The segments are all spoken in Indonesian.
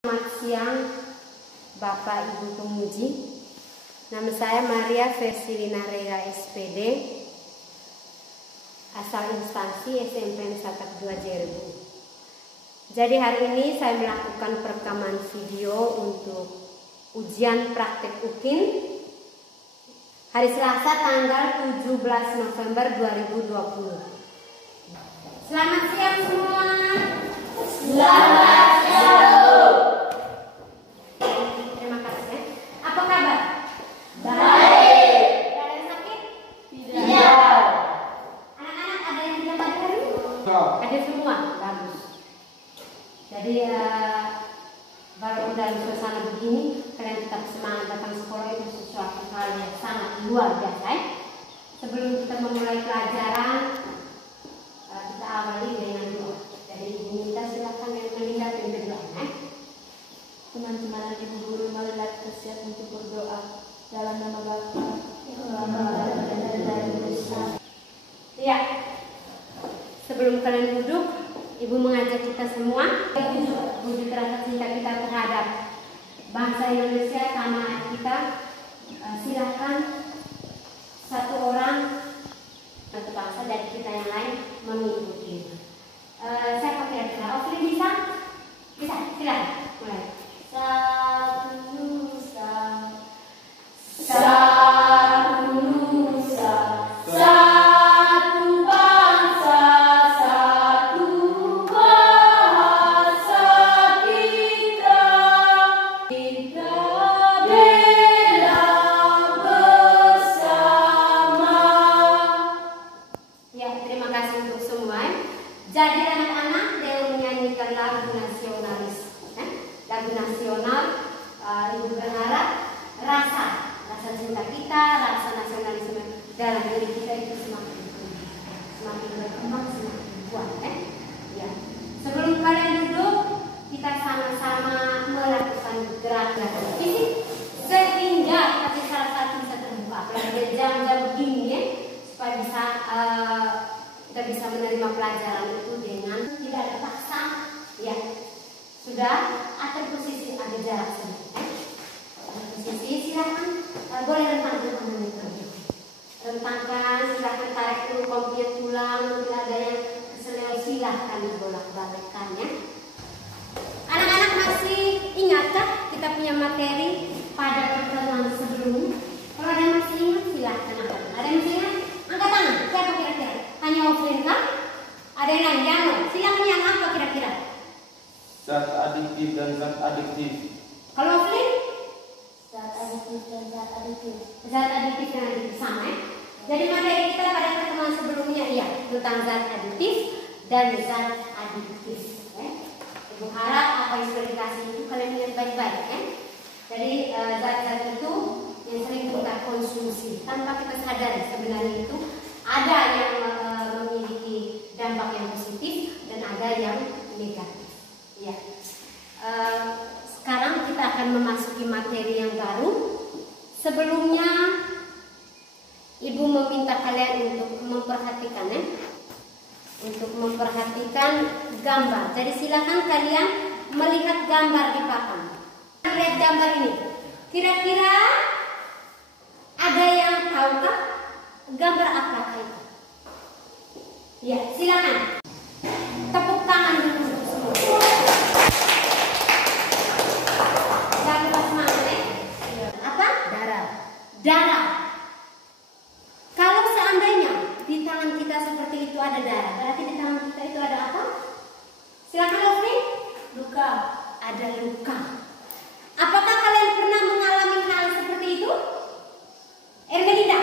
Selamat siang Bapak Ibu Pemuji. Nama saya Maria Versilina Rega SPD, asal instansi SMP Negeri 2 Jerbu. Jadi hari ini saya melakukan perekaman video untuk ujian praktek UKIN hari Selasa tanggal 17 November 2020. Selamat siang semua. Selamat siang. Terima kasih. Apa kabar? Baik. Tidak ada yang sakit? Tidak. Anak-anak ada yang tidak pada hari ini? Ada semua. Bagus. Jadi baru dalam suasana begini kalian tetap semangat datang sekolah itu sesuatu hal yang sangat luar biasa. Sebelum kita memulai pelajaran, kita awali dengan doa. Jadi ibu minta silakan yang meninggal dan berdoa. Teman-teman ibu guru marilah kita siap untuk berdoa dalam nama Bapa, Ya. Sebelum kalian duduk, ibu mengajak kita semua wujud rasa cinta kita terhadap bangsa Indonesia, tanah air kita. Silakan satu orang satu bangsa dari kita yang lain mengikuti. Saya pakai kira-kira. Oflin bisa? Bisa, silakan. Mulai. Satu Nusa, Satu Nusa, satu bangsa, satu bahasa kita. Kita bela bersama. Ya, terima kasih untuk semua. Jadi anak-anak yang menyanyikan lagu nasionalis, lagu nasional, ibu berharap rasa cinta kita, rasa nasionalisme dalam diri kita itu semakin berkembang, semakin kuat. Ya. Sebelum kalian duduk, kita sama-sama melakukan gerakan fisik sehingga hati salah satu bisa terbuka. Apalagi jam-jam begini ya, supaya kita bisa menerima pelajaran itu dengan tidak ada paksa. Ya, sudah atur posisi ada jarak sedikit. Posisi silakan boleh rentangkan tangannya. Rentangkan, silakan tarik dulu kompinya tulang. Mungkin ada yang keseleo, silahkan dibolak-balikkannya. Anak-anak masih ingatkah kita punya materi pada pertemuan sebelumnya? Kalau ada yang masih ingat silahkan angkat. Ada yang masih ingat? Angkat tangan. Siapa kira-kira? Hanya Oflin kah? Ada yang lain? Jano. Silakan yang apa kira-kira? Zat adiktif dan zat adiktif. Kalau Oflin? zat aditif dan zat aditif. Zat aditif dan aditif sama ya? Jadi materi kita pada pertemuan sebelumnya iya tentang zat aditif dan zat adiktif. Ibu harap apa yang sudah dikasih itu kalian lihat baik-baik ya. Jadi zat-zat itu yang sering kita konsumsi tanpa kita sadari sebenarnya itu ada yang memiliki dampak yang positif dan ada yang negatif. Ya. Sekarang kita akan memasuki materi yang baru. Sebelumnya ibu meminta kalian untuk memperhatikan ya. Untuk memperhatikan gambar. Jadi silakan kalian melihat gambar di papan. Lihat gambar ini. Kira-kira ada yang tahukah gambar apa itu? Ya, silakan. Tepuk tangan dulu semua. Jangan lupa semangat ya. Apa? Darah. Darah. Kalau seandainya di tangan kita seperti itu ada darah, berarti di tangan kita itu ada apa? Silakan Lovely. Luka. Ada luka. Apakah kalian pernah mengalami hal seperti itu? Ermenida?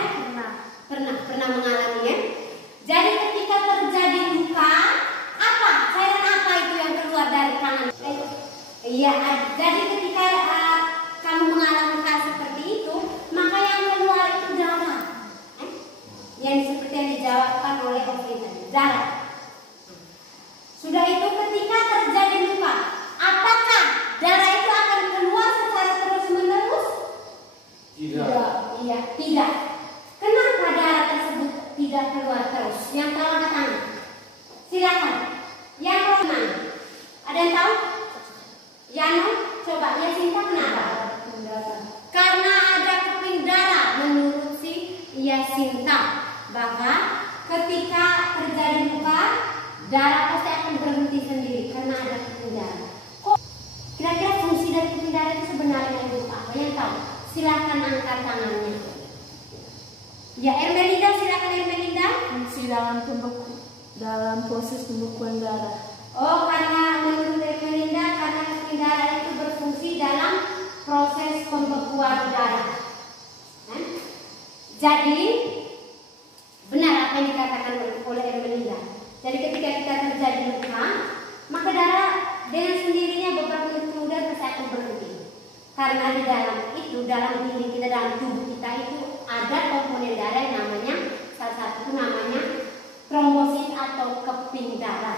Pernah mengalaminya. Jadi ketika terjadi luka, apa? Cairan apa itu yang keluar dari tangan? Iya, jadi ketika kamu mengalami hal seperti itu, maka yang keluar itu darah. Yang seperti yang dijawabkan oleh Oflin tadi, darah. Sudah itu ketika terjadi luka, apakah darah itu akan keluar secara terus-menerus? Tidak. Iya, tidak. Kenapa darah tersebut tidak keluar terus? Yang tahu angkat tangan. Silakan. Yang mana? Ada yang tahu? Yano? Coba Yasinta kenapa? Karena ada keping darah menurut si Yasinta. Bahwa ketika terjadi luka, darah pasti akan berhenti sendiri karena ada keping darah. Kok kira-kira fungsi dari keping darah itu sebenarnya untuk apa? Yang tahu? Silakan angkat tangannya. Ya, Ermelinda, silakan Ermelinda. Fungsi dalam proses pembekuan darah. Oh, karena menurut Ermelinda, karena keping darah itu berfungsi dalam proses pembekuan darah. Jadi benar apa yang dikatakan oleh Ermelinda. Jadi ketika kita terjadi luka, maka darah dengan sendirinya beberapa menit kemudian pasti akan berhenti. Karena di dalam itu, dalam diri kita, dalam tubuh kita itu ada komponen darah yang namanya, salah satu namanya trombosit atau keping darah.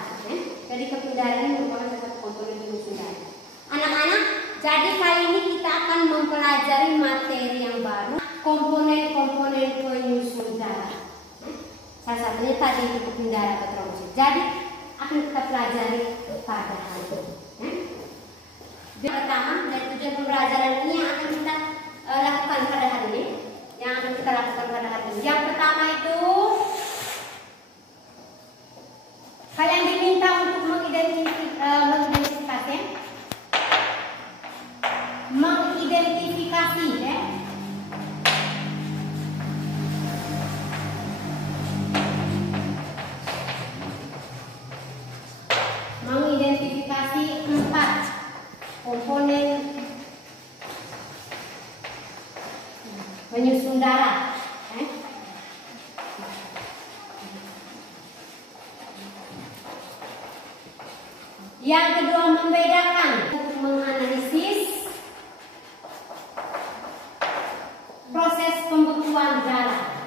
Jadi keping darah ini merupakan salah satu komponen penyusun darah. Anak-anak, jadi kali ini kita akan mempelajari materi yang baru, komponen-komponen penyusun darah. Salah satunya tadi itu keping darah atau trombosit. Jadi akan kita pelajari pada hari ini. Yang pertama dari tujuan pembelajaran ini yang akan kita lakukan pada hari ini, Yang pertama itu kalian diminta untuk mengidentifikasi ya. Mengidentifikasi 4 komponen penyusun darah. Yang kedua, membedakan untuk menganalisis proses pembekuan darah.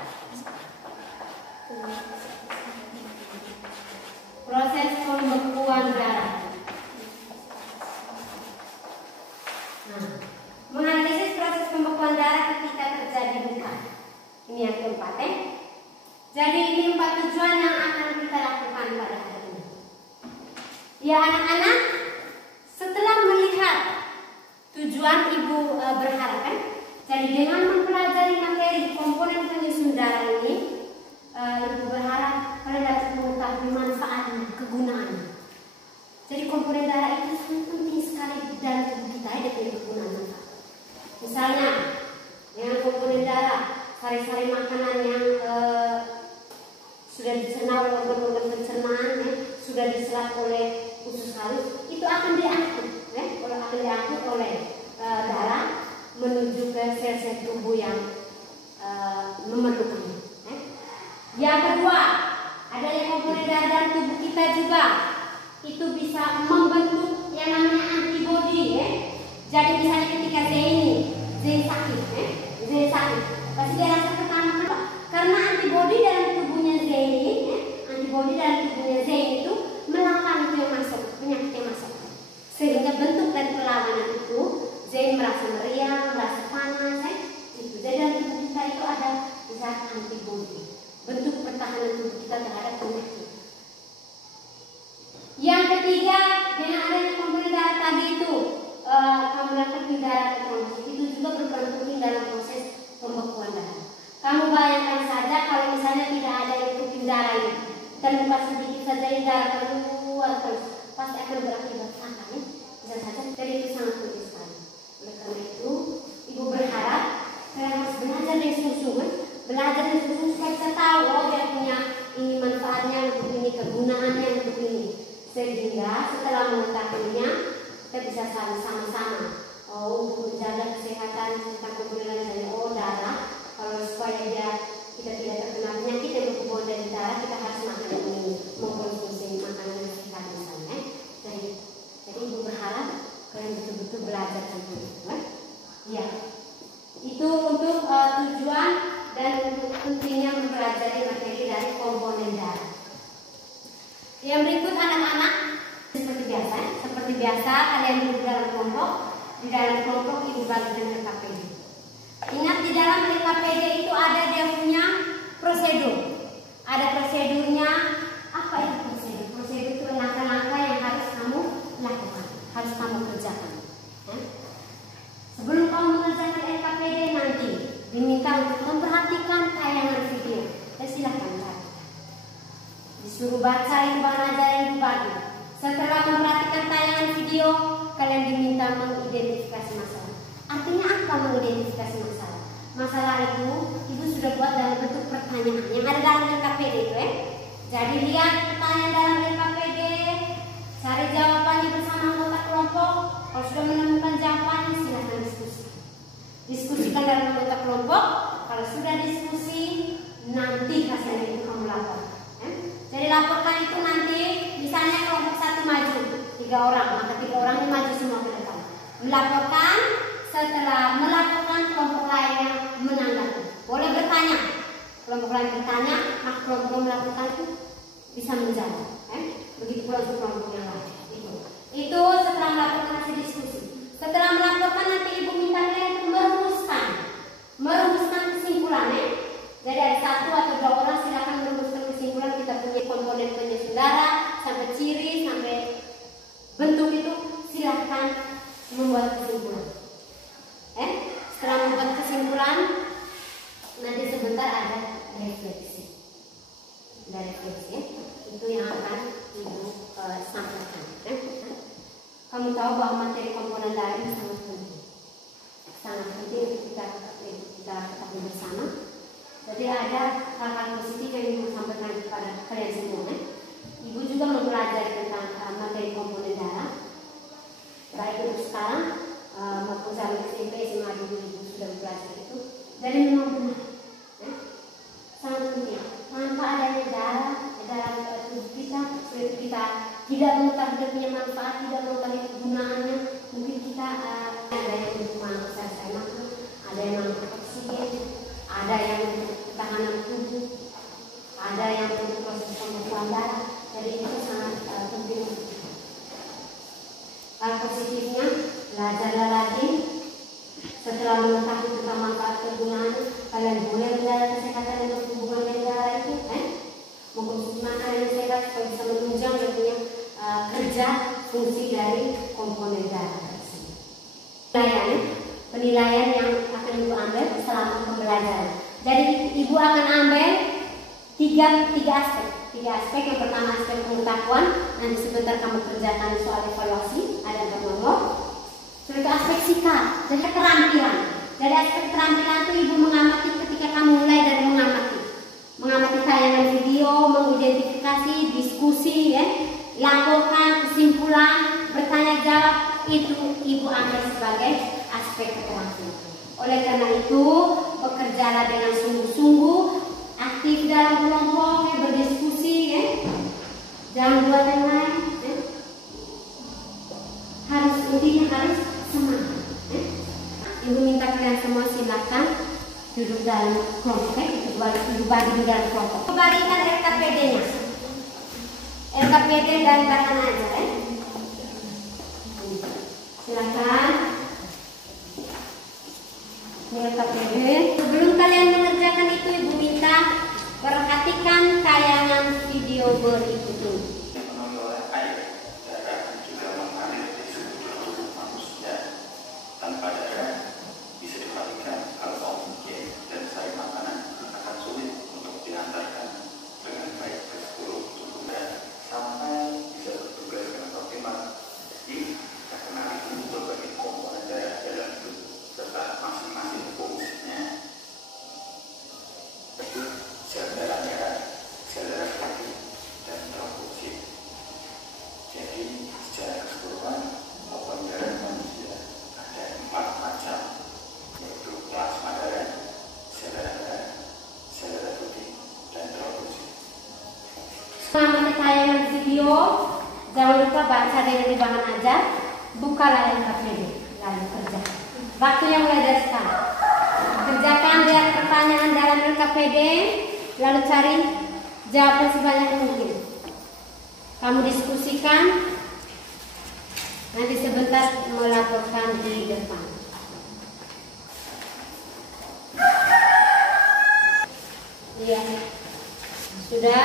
Proses pembekuan darah. Menganalisis proses pembekuan darah ketika terjadi luka. Ini yang keempat ya. Jadi ini 4 tujuan yang akan kita lakukan pada hari ini. Ya anak-anak, setelah melihat tujuan Ibu berharap kan, jadi dengan mempelajari materi komponen penyusun darah ini, Ibu berharap kalian dapat mengetahui manfaatnya, kegunaannya. Jadi komponen darah itu sangat penting sekali dalam tubuh kita, ada kegunaan. Misalnya dengan komponen darah, sari-sari makanan yang sudah dicerna oleh organ-organ pencernaan, sudah diserap oleh usus halus, itu akan diangkut, oleh darah menuju ke sel-sel tubuh yang memerlukannya. Yang kedua, adanya komponen darah dalam tubuh kita juga itu bisa membentuk yang namanya antibodi. Jadi misalnya ketika Z sakit, pasti dia rasa tekanan apa? Karena antibodi dalam tubuhnya Z itu melawan itu yang masuk, penyakit yang masuk. Sehingga bentuk dan perlawanan itu Z merasa meriang, merasa panas, itu. Jadi dalam tubuh kita itu ada zat antibodi, bentuk pertahanan tubuh kita terhadap penyakit. Yang ketiga, dengan adanya komponen darah tadi itu, komponen keping darah trombosit itu juga berperan penting dalam proses pembekuan darah. Kamu bayangkan saja kalau misalnya tidak ada keping darah ini, terluka sedikit saja darah keluar terus, pasti akan berakibat fatal ya. Bisa saja, jadi itu sangat penting sekali. Oleh karena itu, Ibu berharap kalian harus belajar dari sungguh-sungguh, supaya bisa tahu dia punya ini manfaatnya untuk ini, kegunaannya untuk ini. Sehingga setelah mengetahuinya, kita bisa sama-sama untuk menjaga kesehatan tentang kegunaan dari darah. Kalau supaya kita tidak terkena penyakit yang berhubungan dari darah, kita harus makan ini, mengkonsumsi makanan yang sehat misalnya. Jadi Ibu berharap kalian betul-betul belajar tentang itu. Ya, itu untuk tujuan dan untuk pentingnya mempelajari materi dari komponen darah. Yang berikut anak-anak, seperti biasa kalian duduk dalam kelompok. Di dalam kelompok Ibu bagikan LKPD. Ingat, di dalam LKPD itu ada dia punya prosedur. Ada prosedurnya. Apa itu prosedur? Prosedur itu langkah-langkah yang harus kamu lakukan, harus kamu kerjakan. baca itu bahan ajar yang Ibu bagi. Setelah memperhatikan tayangan video, kalian diminta mengidentifikasi masalah. Artinya apa mengidentifikasi masalah? Masalah itu Ibu sudah buat dalam bentuk pertanyaan yang ada dalam LKPD itu ya. Jadi lihat pertanyaan dalam LKPD, cari jawabannya bersama anggota kelompok. Kalau sudah menemukan jawabannya, silakan diskusi. Diskusikan dalam anggota kelompok. Kalau sudah diskusi, nanti hasilnya itu kamu lapor. Jadi laporkan itu nanti, misalnya kelompok satu maju 3 orang, maka 3 orang ini maju semua ke depan. Melaporkan, setelah melaporkan kelompok lainnya menanggapi. Boleh bertanya, kelompok lain bertanya, maka kelompok yang melakukan itu bisa menjawab. Begitu pula untuk kelompok yang lain. Itu setelah melaporkan hasil diskusi. Setelah melaporkan nanti Ibu minta kalian untuk merumuskan kesimpulannya. Jadi ada 1 atau 2 orang silakan merumuskan kesimpulan. Kita punya komponen penyusun darah sampai ciri sampai bentuk itu, silakan membuat kesimpulan. Setelah membuat kesimpulan, nanti sebentar ada refleksi. Ada refleksi ya. Itu yang akan Ibu sampaikan. Kamu tahu bahwa materi komponen darah ini sangat penting. Sangat penting kita ketahui bersama. Jadi ada hal-hal positif yang Ibu sampaikan kepada kalian semua. Ibu juga mempelajari tentang materi komponen darah. Baik untuk sekarang maupun zaman SMP, SMA dulu Ibu sudah belajar itu. Jadi memang benar. Sangat penting. Tanpa adanya darah dalam tubuh kita, sulit kita tidak mengetahui dia punya manfaat, tidak mengetahui kegunaannya. Mungkin kita ada yang untuk manusia ada yang untuk oksigen, ada yang untuk ketahanan tubuh, ada yang untuk proses pembekuan darah. Jadi itu sangat penting. Hal positifnya, belajarlah lagi. Setelah mengetahui tentang manfaat kegunaan, kalian boleh menjalani kesehatan yang berhubungan dengan darah itu, mengkonsumsi makanan yang sehat supaya bisa menunjang dan punya kerja fungsi dari komponen darah. Penilaian yang akan Ibu ambil selama pembelajaran. Jadi Ibu akan ambil tiga aspek. 3 aspek. Yang pertama aspek pengetahuan. Nanti sebentar kamu kerjakan soal evaluasi. Ada nomor. Itu aspek sikap. Jadi keterampilan. Dari aspek keterampilan itu Ibu mengamati ketika kamu mulai dari mengamati tayangan video, mengidentifikasi, diskusi, laporkan kesimpulan, bertanya jawab, itu Ibu ambil sebagai aspek keterampilan. Oleh karena itu, bekerjalah dengan sungguh-sungguh, aktif dalam kelompok, berdiskusi, jangan buat yang lain. Intinya harus semangat. Ibu minta kalian semua silakan duduk dalam kelompok, Ibu bagi di dalam kelompok. Kembalikan LKPD-nya. LKPD dan bahan ajar. Silakan. LKPD. Sebelum kalian mengerjakan itu, Ibu minta perhatikan tayangan video berikut ini. Tanpa darah bisa diperhatikan kalau oksigen dan sari makanan akan sulit untuk diantarkan dengan baik ke seluruh tubuh sampai bisa bertugas dengan optimal. Jadi kita kenali dulu berbagai komponen darah dalam tubuh serta masing-masing fungsinya. Itu sel darah merah, sel darah putih, dan trofosit. Jadi secara keseluruhan komponen darah manusia ada 4 macam, yaitu plasma darah, sel darah putih, dan trofosit. Mengamati tayangan video, jangan lupa baca dari bahan ajar, bukalah LKPD, lalu kerjakan. Waktunya mulai dari sekarang. Kerjakan lihat pertanyaan dalam LKPD, lalu cari jawaban sebanyak mungkin. Kamu diskusikan. Nanti sebentar melaporkan di depan. Iya, sudah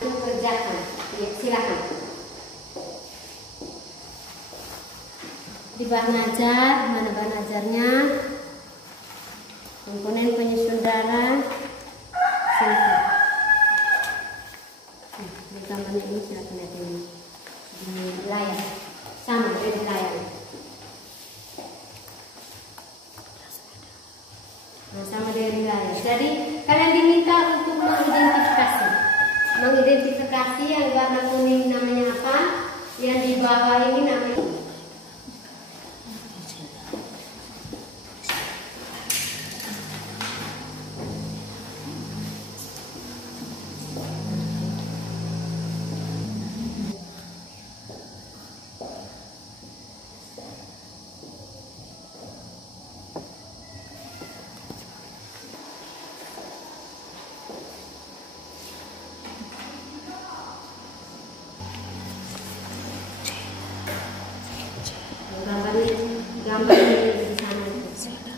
kerjakan. Ya, silakan. Di bahan ajar, mana bahan ajarnya? Komponen penyusun darah. Silakan. Ditambah ini silakan lihat ini di layar, sama ada di layar. Nah, sama dengan di layar. Jadi kalian diminta untuk mengidentifikasi yang warna kuning namanya apa, yang di bawah ini namanya. Gambarnya di sana.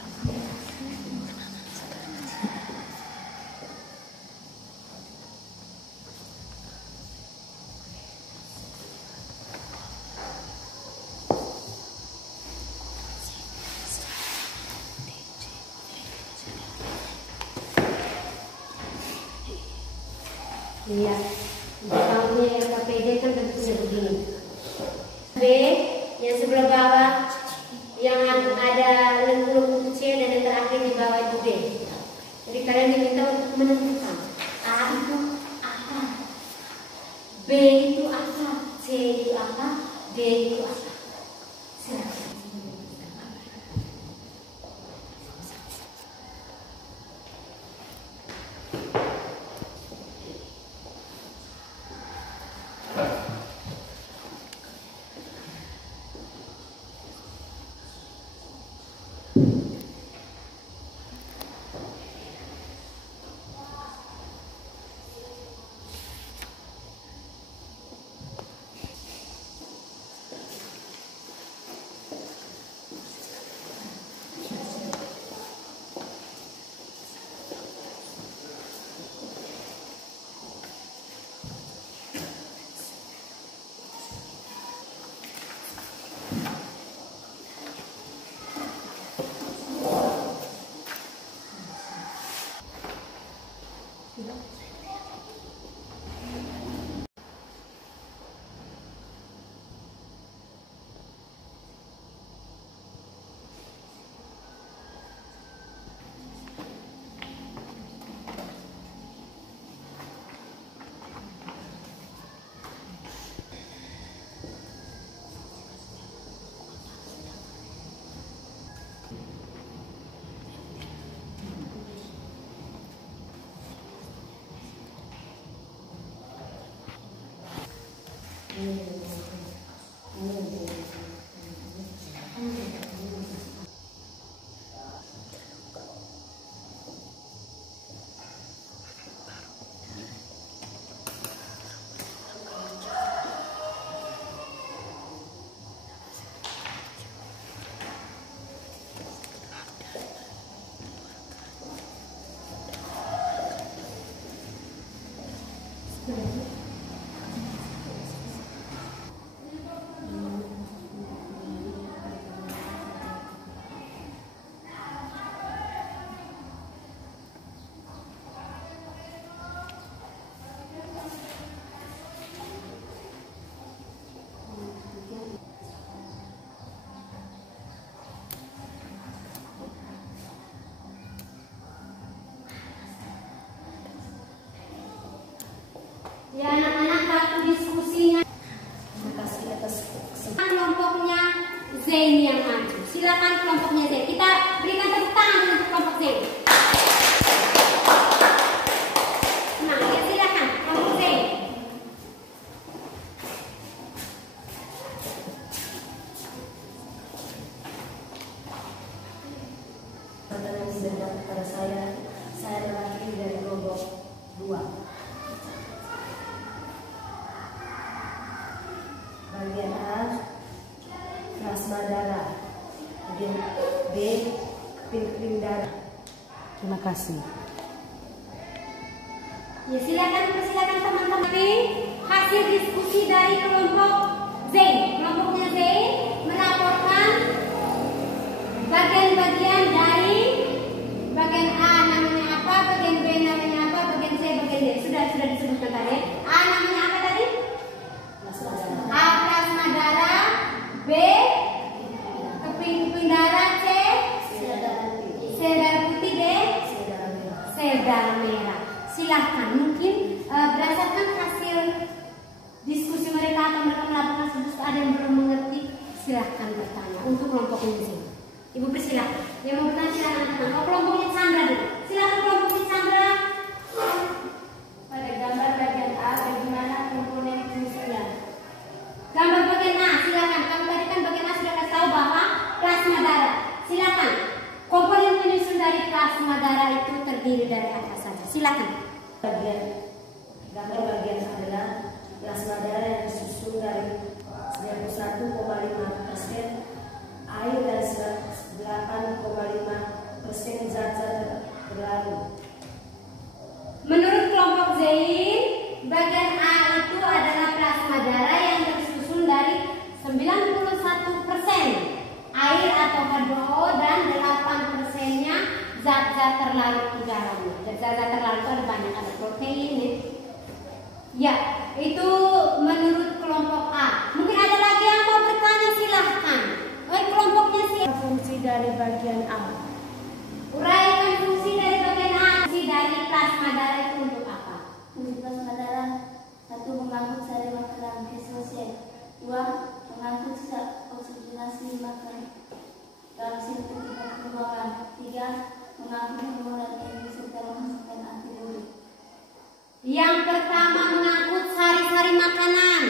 Iya, kalau punya RKPD kan bentuknya begini. B yang sebelah bawah yang ada lengkung C dan yang terakhir di bawah itu D. Jadi kalian diminta untuk menentukan A itu apa, B itu apa, C itu apa, D itu apa. Silakan. Ya anak-anak, waktu diskusinya. Terima kasih atas kelompoknya Z ini yang maju. Silakan kelompoknya Z. Kita berikan tepuk tangan untuk kelompok Z. Nah, ya silakan kelompok Z. Pertanyaan sebentar kepada saya lelaki dari kelompok 2. Bagian A, plasma darah. Bagian B, keping-keping darah. Terima kasih. Ya, silakan teman-teman. Hasil diskusi dari kelompok Z. Kelompoknya Z melaporkan bagian-bagian dari bagian A namanya apa, bagian B namanya apa, bagian C, bagian D. Sudah disebutkan tadi. A namanya apa tadi? sel darah merah. Silahkan, mungkin berdasarkan hasil diskusi mereka atau mereka melakukan studi ada yang belum mengerti, silahkan bertanya untuk kelompok ini. Ibu persilahkan. Yang mau bertanya silahkan. Oh, kelompoknya Sandra dulu. Silahkan kelompoknya Sandra. Pada gambar bagian A, bagaimana komponen fungsinya? Gambar bagian A, silakan. Kamu tadi kan bagian A sudah kasih tahu bahwa plasma darah. Silakan. Komponen penyusun dari plasma darah itu terdiri dari apa saja? Silakan. Gambar bagian adalah plasma darah yang disusun dari 91,5% air dan 8,5% zat-zat terlarut. Menurut kelompok Zain, bagian A itu adalah plasma darah yang tersusun dari 91% air atau H2O dan 8%-nya zat-zat terlarut di dalamnya. Zat-zat terlarut itu ada banyak, ada protein ya. Ya, itu menurut kelompok A. Mungkin ada lagi yang mau bertanya, silahkan. Kelompoknya sih. Fungsi dari bagian A. Uraikan fungsi dari bagian A. Fungsi dari plasma darah itu untuk apa? Fungsi plasma darah: 1. Mengangkut sari makanan ke sel. 2. Mengangkut oksigenasi makanan dalam sirkuit pembuangan. 3. Mengangkut hormon dan enzim serta menghasilkan antibodi. Yang pertama, mengangkut sari-sari makanan.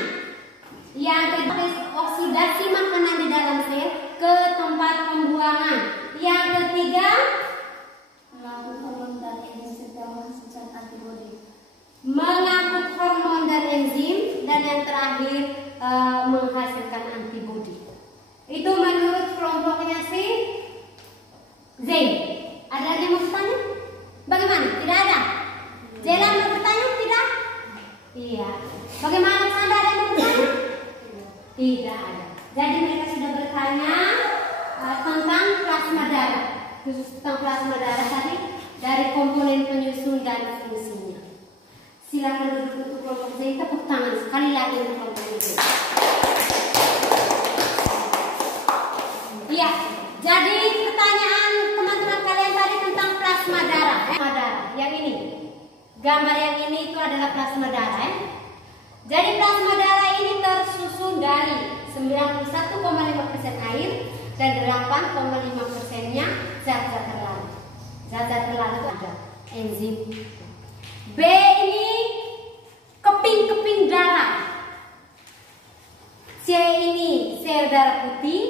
Yang kedua, oksidasi makanan di dalam sel ke tempat pembuangan. Yang ketiga, Mengangkut hormon dan enzim serta menghasilkan antibodi. mengangkut hormon dan enzim, dan yang terakhir menghasilkan antibodi. Itu menurut kelompoknya si Zain. Ada lagi yang mau bertanya? Bagaimana? Tidak ada? Zelan mau bertanya? Tidak? Iya. Bagaimana Sandra, ada yang mau bertanya? Tidak ada. Jadi mereka sudah bertanya tentang plasma darah, khusus tentang plasma darah tadi, dari komponen penyusun dan fungsinya. Silakan duduk untuk kelompok Zain. Tepuk tangan sekali lagi untuk kelompok Zain. Iya. Jadi pertanyaan teman-teman kalian tadi tentang plasma darah. Yang ini, gambar yang ini itu adalah plasma darah. Jadi plasma darah ini tersusun dari 91,5% air dan 8,5%-nya zat-zat terlarut. Zat-zat terlarut ada enzim. B ini keping-keping darah. C ini sel darah putih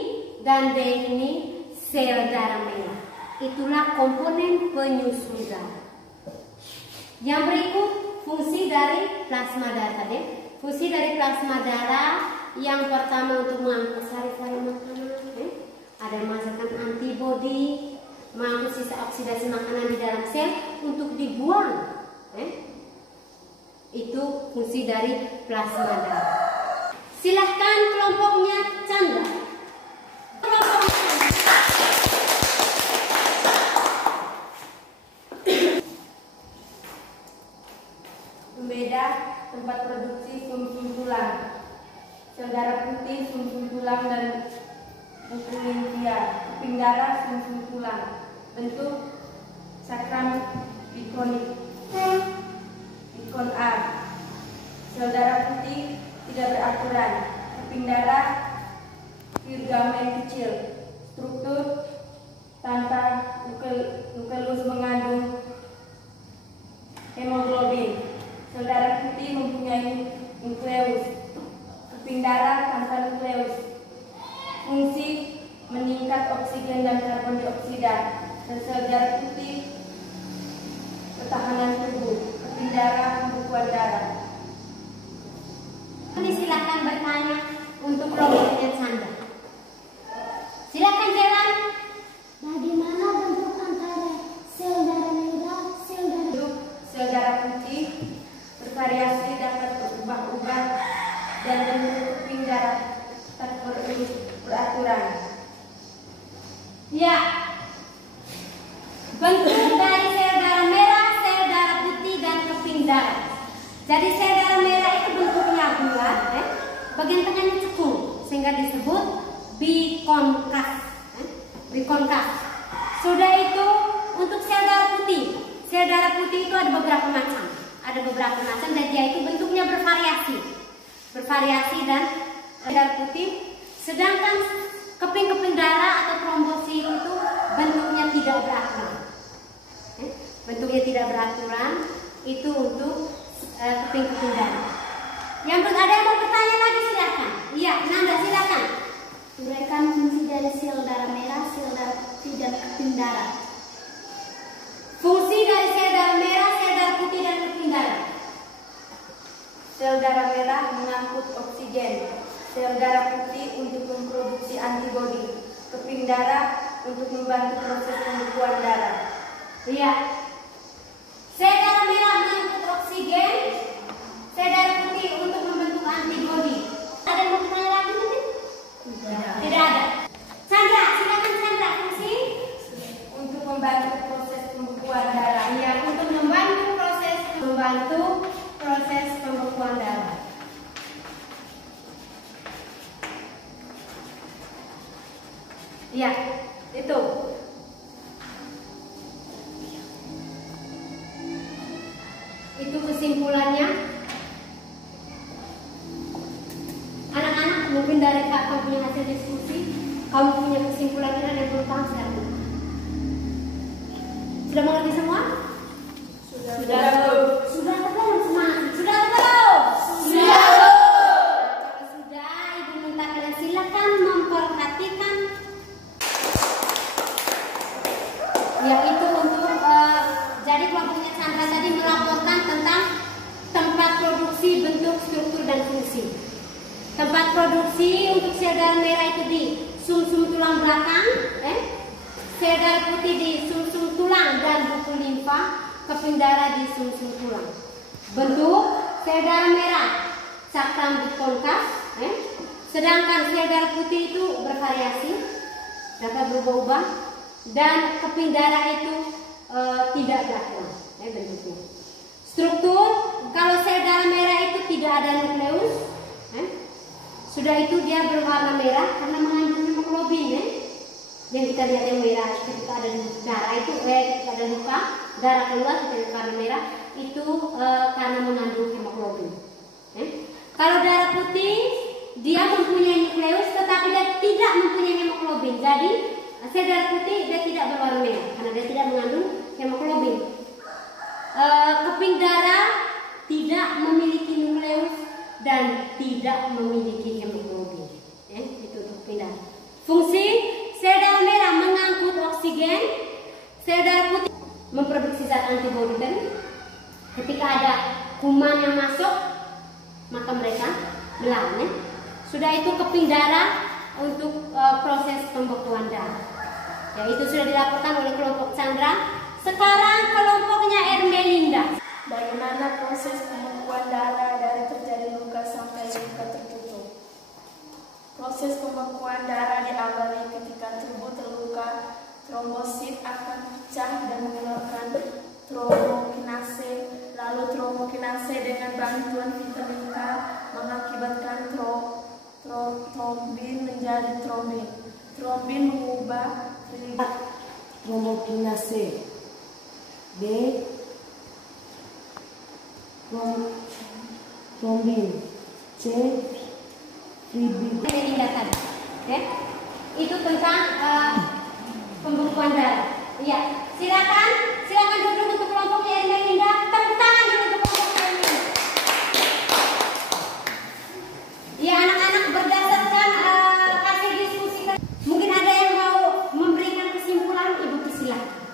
dan D ini sel darah merah. Itulah komponen penyusun darah. Yang berikut fungsi dari plasma darah tadi. Fungsi dari plasma darah yang pertama untuk mengangkut sari-sari makanan, ada menghasilkan antibodi, mengangkut sisa oksidasi makanan di dalam sel untuk dibuang. Itu fungsi dari plasma darah. Silahkan kelompoknya Chandra. Pembeda tempat produksi sumsum tulang. Sel darah putih, sumsum tulang dan buku limfia. Keping darah, sumsum tulang. Bentuk sakram ikonik. Ikon A. Sel darah putih tidak beraturan. Keping darah virgamen kecil. Struktur tanpa nukleus mengandung hemoglobin. Sel darah putih mempunyai nukleus. Keping darah tanpa nukleus. Fungsi meningkat oksigen dan karbon dioksida. Sel darah putih pertahanan tubuh. Keping darah pembekuan darah. Silakan bertanya untuk kelompoknya Chandra. Silakan jalan. Bagaimana bentuk antara sel darah merah, Sel darah putih bervariasi, dapat berubah-ubah dan bentuk keping darah tak beraturan. Ya. Bentuk dari sel darah merah, sel darah putih dan keping darah. Jadi sel darah merah itu bentuknya bulat, bagian tengahnya cekung, sehingga disebut bikonkaf. Bikonkaf. Sudah itu untuk sel darah putih. Sel darah putih ada beberapa macam. Ada beberapa macam dan dia itu bentuknya bervariasi dan darah putih. Sedangkan keping-keping darah atau trombosit itu bentuknya tidak beraturan. Bentuknya tidak beraturan itu untuk keping-keping darah. Yang ada yang mau bertanya lagi silakan. Iya, Nanda silakan. Uraikan fungsi dari sel darah merah, sel darah putih, dan keping darah. Fungsi dari sel darah merah, sel darah putih, dan keping darah. Sel darah merah mengangkut oksigen, sel darah putih untuk memproduksi antibodi, keping darah untuk membantu proses pembekuan darah. Iya. Sel darah merah mengangkut oksigen, sel darah putih untuk membentuk antibodi. Ada yang mau bertanya lagi mungkin? Tidak ada. Chandra, silakan Chandra, fungsi Untuk membantu proses pembekuan darah. iya untuk membantu proses pembekuan darah. Iya, itu. Itu kesimpulannya. Anak-anak, mungkin dari kamu punya hasil diskusi, kamu punya kesimpulannya dan yang belum paham sekarang. Sudah mengerti semua? Sudah. Sudah atau belum semangat? Sudah atau belum? Sudah. Kalau sudah, ibu minta kalian silakan memperhatikan. Yaitu untuk jadi kelompoknya Chandra tadi melaporkan tentang tempat produksi, bentuk, struktur, dan fungsi. Tempat produksi untuk sel darah merah itu di sumsum tulang belakang, sel darah putih di sumsum tulang dan buku limfa, keping darah di sumsum tulang. Bentuk sel darah merah cakram bikonkaf, sedangkan sel darah putih itu bervariasi, dapat berubah-ubah, dan keping darah itu tidak beraturan bentuknya. Struktur, kalau sel darah merah itu tidak ada nukleus, sudah itu dia berwarna merah karena mengandung hemoglobin, yang kita lihat yang merah ketika ada darah itu, ketika ada luka darah keluar kita warna merah itu karena mengandung hemoglobin. Kalau darah putih dia mempunyai nukleus tetapi dia tidak mempunyai hemoglobin, jadi sel darah putih dia tidak berwarna merah karena dia tidak mengandung hemoglobin. Keping darah tidak memiliki nukleus dan tidak memiliki hemoglobin. Itu untuk keping darah. Fungsi sel darah merah mengangkut oksigen, sel darah putih memproduksi zat antibodi tadi. Ketika ada kuman yang masuk, maka mereka melawan. Sudah itu keping darah untuk proses pembekuan darah. Ya, itu sudah dilaporkan oleh kelompok Chandra. Sekarang kelompoknya Ermelinda. Bagaimana proses pembekuan darah dari terjadi luka sampai luka tertutup? Proses pembekuan darah diawali ketika tubuh terluka, trombosit akan pecah dan mengeluarkan trombokinase. Lalu trombokinase dengan bantuan vitamin K mengakibatkan trombin menjadi trombin. Trombin mengubah Trombokinase. B. Trombin. C. Fibrin. Ermelinda tadi. Itu tentang pembekuan darah. Iya, silakan duduk untuk kelompoknya Ermelinda. Tepuk tangan dulu untuk kelompoknya Ermelinda. Ya, anak-anak berdasarkan hasil diskusi, mungkin ada yang mau memberikan kesimpulan, Ibu silakan.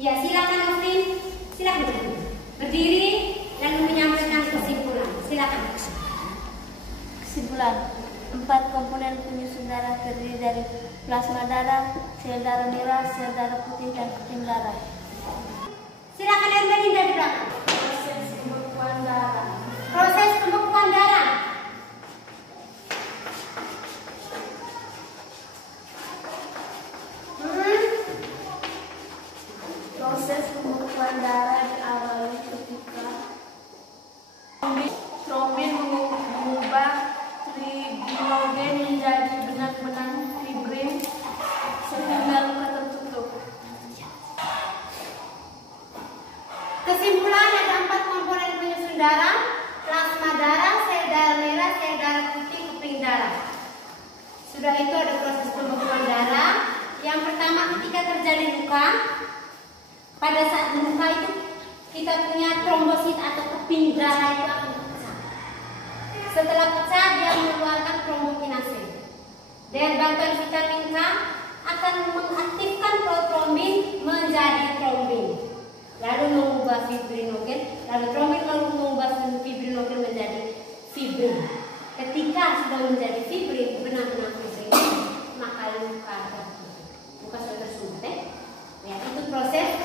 Iya, silakan Novin, silakan berdiri dan menyampaikan kesimpulan. Silakan. Kesimpulan, 4 komponen penyusun darah terdiri dari plasma darah, sel darah merah, sel darah putih, dan keping darah. Silakan Ermelinda di belakang. Proses pembekuan darah. Proses pembekuan darah. Proses pembekuan darah diawali ketika trombin mengubah tribinogen menjadi benang-benang fibrin sehingga luka tertutup. luka, pada saat luka itu kita punya trombosit atau keping darah itu akan pecah. Setelah pecah dia mengeluarkan trombokinase. Dengan bantuan vitamin K akan mengaktifkan protrombin menjadi trombin, lalu mengubah fibrinogen, lalu trombin mengubah fibrinogen menjadi fibrin. Ketika sudah menjadi fibrin, benar-benar fibrin, maka luka sudah tersuntik. Ya, itu proses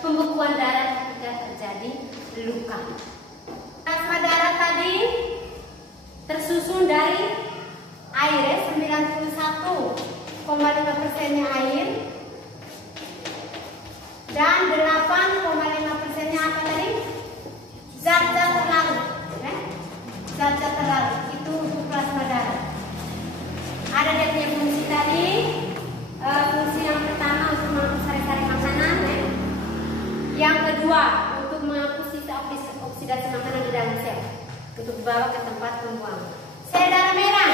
pembekuan darah ketika terjadi luka. Plasma darah tadi tersusun dari air, 91,5%-nya air dan 8,5%-nya apa tadi? Zat-zat terlarut. Zat-zat terlarut itu untuk plasma darah. Ada dia punya fungsi tadi. Fungsi yang pertama untuk mengangkut sari-sari makanan, yang kedua untuk mengangkut sisa oksidasi makanan di dalam sel untuk dibawa ke tempat pembuangan. Sel darah merah,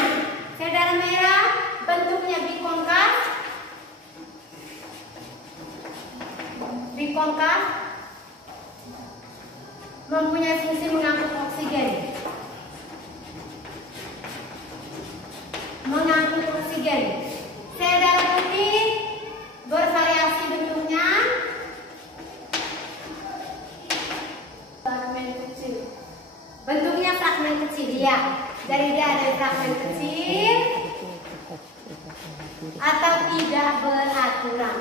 sel darah merah bentuknya bikonkav, mempunyai fungsi mengangkut oksigen. Sel darah putih bervariasi bentuknya, fragmen kecil ya. Jadi dia ada fragmen kecil atau tidak beraturan,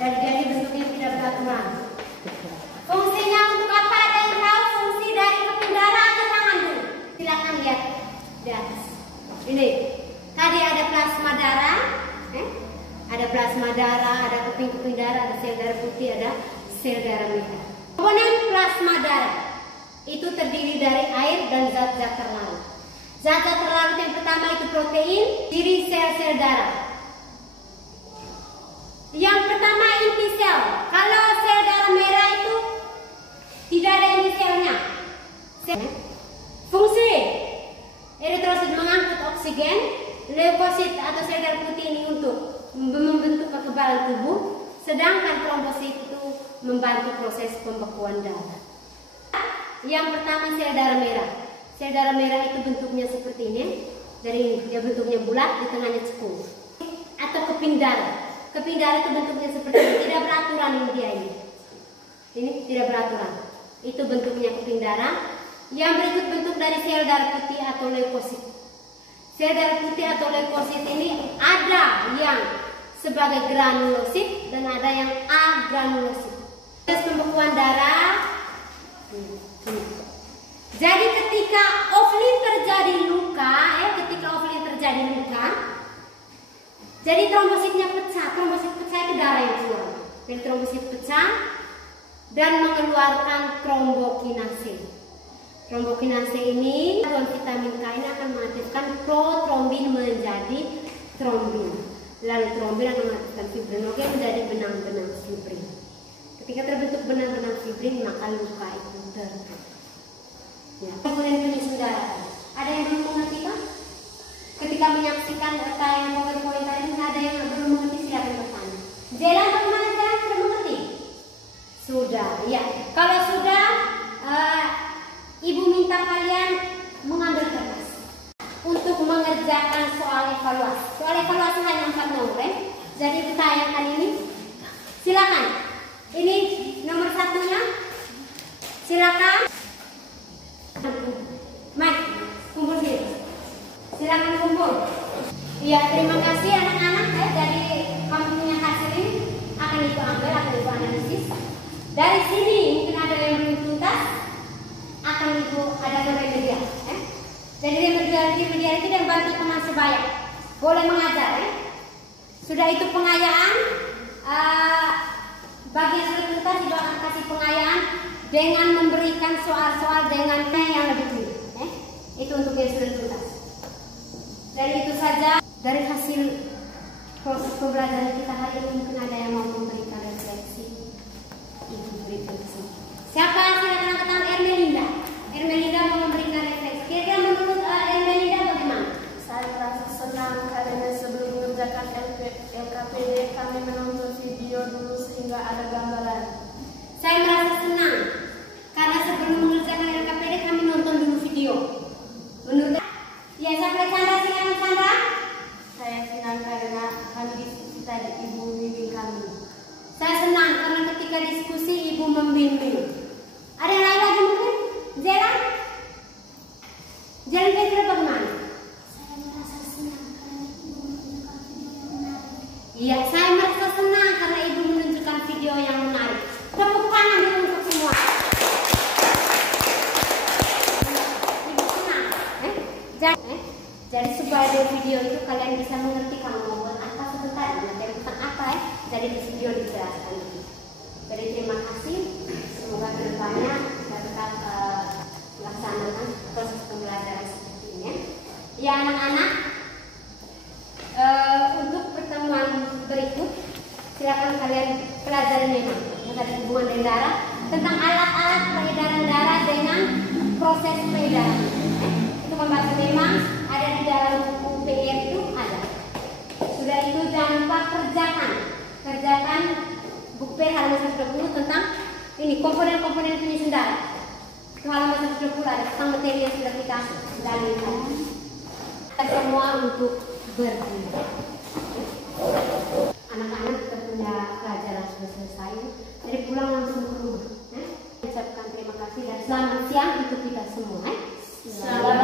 Jadi bentuknya tidak beraturan. Fungsinya untuk apa? Ada yang tahu fungsi dari keping darah? Angkat tangan dulu. Silakan lihat di atas. Ini tadi ada plasma darah, ada plasma darah, ada keping-keping darah, ada sel darah putih, ada sel darah merah. Komponen plasma darah itu terdiri dari air dan zat-zat terlarut. Zat-zat terlarut yang pertama itu protein, ciri sel-sel darah. Yang pertama inti sel. Kalau sel darah merah itu tidak ada inti selnya. Fungsi eritrosit mengangkut oksigen, leukosit atau sel darah putih ini untuk membentuk kekebalan tubuh, sedangkan trombosit itu membantu proses pembekuan darah. Yang pertama sel darah merah. Sel darah merah itu bentuknya seperti ini. Dari dia bentuknya bulat, di tengahnya cekung. Atau keping darah. Keping darah itu bentuknya seperti ini, tidak beraturan ini dia ini. Ini tidak beraturan. Itu bentuknya keping darah. Yang berikut bentuk dari sel darah putih atau leukosit. Sel darah putih atau leukosit ini ada yang sebagai granulosit dan ada yang agranulosit. Proses pembekuan darah. Jadi ketika oflin terjadi luka, jadi trombositnya pecah. Trombosit pecah itu darah yang keluar. Jadi trombosit pecah dan mengeluarkan trombokinase. Trombokinase ini bantuan vitamin K ini akan mengaktifkan protrombin menjadi trombin. Lalu trombin akan mengaktifkan fibrinogen menjadi benang-benang fibrin. Ketika terbentuk benang-benang fibrin, maka luka itu tertutup. Ya. Kemudian penyusun darah. Ada yang belum mengerti Pak? Ketika menyaksikan tayangan PowerPoint tadi, ada yang belum mengerti, silakan bertanya. Jalan bagaimana Jalan? Sudah mengerti? Sudah, ya. Kalau sudah, Ibu minta kalian mengambil kertas untuk mengerjakan soal evaluasi. Soal evaluasi hanya 4 nomor, Jadi Ibu tayangkan ini. Silakan. Ini nomor 1-nya. Silakan. Mike, kumpul sini. Silakan kumpul. Iya, terima kasih anak-anak dari kamu punya hasil ini akan Ibu ambil, akan Ibu analisis. Dari sini mungkin ada yang belum tuntas, akan Ibu ada remedial. Jadi remedial itu yang bantu teman sebaya. Boleh mengajar, Sudah itu pengayaan. Bagi yang sudah tuntas Ibu akan kasih pengayaan dengan memberikan soal-soal dengan yang lebih tinggi. Itu untuk yang sudah tuntas. Dan itu saja dari hasil proses pembelajaran kita hari ini. Mungkin ada yang mau memberikan refleksi. Ibu berikan kesini. Siapa? Silakan angkat tangan. Ermelinda. Ermelinda mau memberikan refleksi. Kira-kira menurut Ermelinda bagaimana? Saya merasa senang karena sebelum mengadakan LKPD, kami menonton video dulu sehingga ada gambaran. Saya merasa senang karena sebelum mengerjakan LKPD kami nonton dulu video. Menurut ya, sampai Chandra, silakan Chandra. Saya senang karena kami diskusi tadi ibu membimbing kami. Saya senang karena ketika diskusi ibu membimbing. Ada yang lain lagi mungkin? Jalan? Jalan kira-kira bagaimana? Saya merasa senang karena ibu menunjukkan video yang menarik. Iya, saya merasa senang karena ibu menunjukkan video yang menarik. Tepuk tangan dulu untuk semua. Ibu senang. Jadi supaya video itu kalian bisa mengerti kalau mau buat apa sebentar, dan tentang apa jadi di video dijelaskan. Jadi terima kasih. Semoga kedepannya dapat melaksanakan proses pembelajaran seperti ini. Ya anak-anak, untuk pertemuan berikut silakan kalian pelajari memang tentang hubungan dengan darah, tentang alat-alat peredaran darah dengan proses peredaran. Itu membahas memang ada di dalam buku PR itu ada. Sudah itu jangan lupa kerjakan buku PR halaman 120 tentang ini komponen-komponen penyusun darah. Itu halaman 120 ada tentang materi yang sudah kita dalilkan. Kita semua untuk berdiri. Anak-anak kita punya pelajaran sudah selesai, jadi pulang langsung ke rumah. Ucapkan terima kasih dan selamat siang untuk kita semua. Selamat